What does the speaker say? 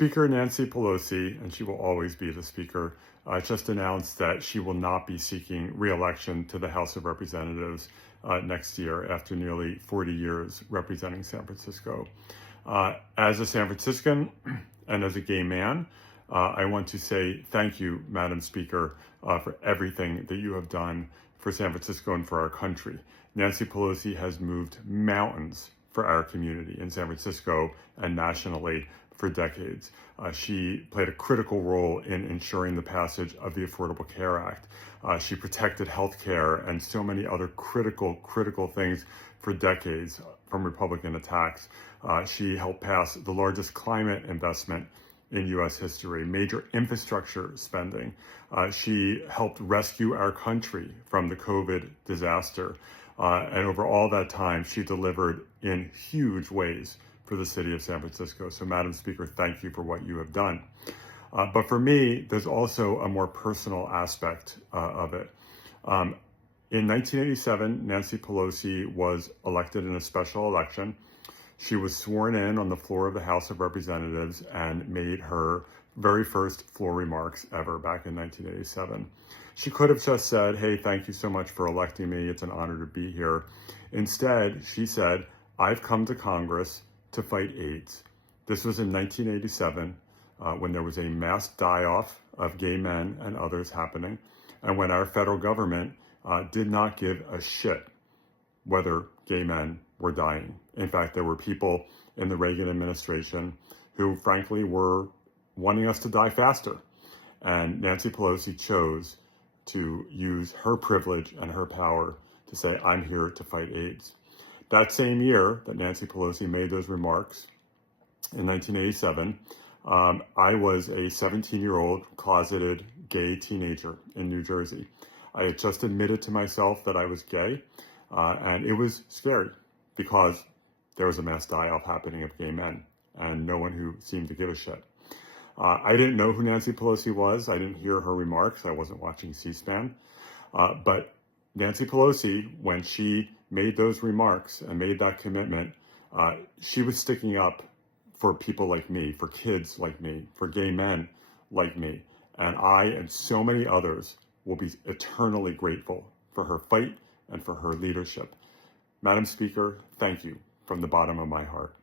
Speaker Nancy Pelosi, and she will always be the Speaker, just announced that she will not be seeking re-election to the House of Representatives next year after nearly 40 years representing San Francisco. As a San Franciscan and as a gay man, I want to say thank you, Madam Speaker, for everything that you have done for San Francisco and for our country. Nancy Pelosi has moved mountains for our community in San Francisco and nationally for decades. She played a critical role in ensuring the passage of the Affordable Care Act. She protected health care and so many other critical things for decades from Republican attacks. She helped pass the largest climate investment in U.S. history, major infrastructure spending. She helped rescue our country from the COVID disaster. And over all that time, she delivered in huge ways for the city of San Francisco. So, Madam Speaker, thank you for what you have done. But for me, there's also a more personal aspect of it. In 1987, Nancy Pelosi was elected in a special election. She was sworn in on the floor of the House of Representatives and made her very first floor remarks ever back in 1987. She could have just said, hey, thank you so much for electing me. It's an honor to be here. Instead, she said, I've come to Congress to fight AIDS. This was in 1987 when there was a mass die-off of gay men and others happening, and when our federal government did not give a shit whether gay men were dying. In fact, there were people in the Reagan administration who, frankly, were wanting us to die faster. And Nancy Pelosi chose to use her privilege and her power to say, I'm here to fight AIDS. That same year that Nancy Pelosi made those remarks, in 1987, I was a 17-year-old closeted gay teenager in New Jersey. I had just admitted to myself that I was gay, and it was scary because there was a mass die-off happening of gay men and no one who seemed to give a shit. I didn't know who Nancy Pelosi was. I didn't hear her remarks. I wasn't watching C-SPAN. But Nancy Pelosi, when she made those remarks and made that commitment, she was sticking up for people like me, for kids like me, for gay men like me. And I and so many others will be eternally grateful for her fight and for her leadership. Madam Speaker, thank you from the bottom of my heart.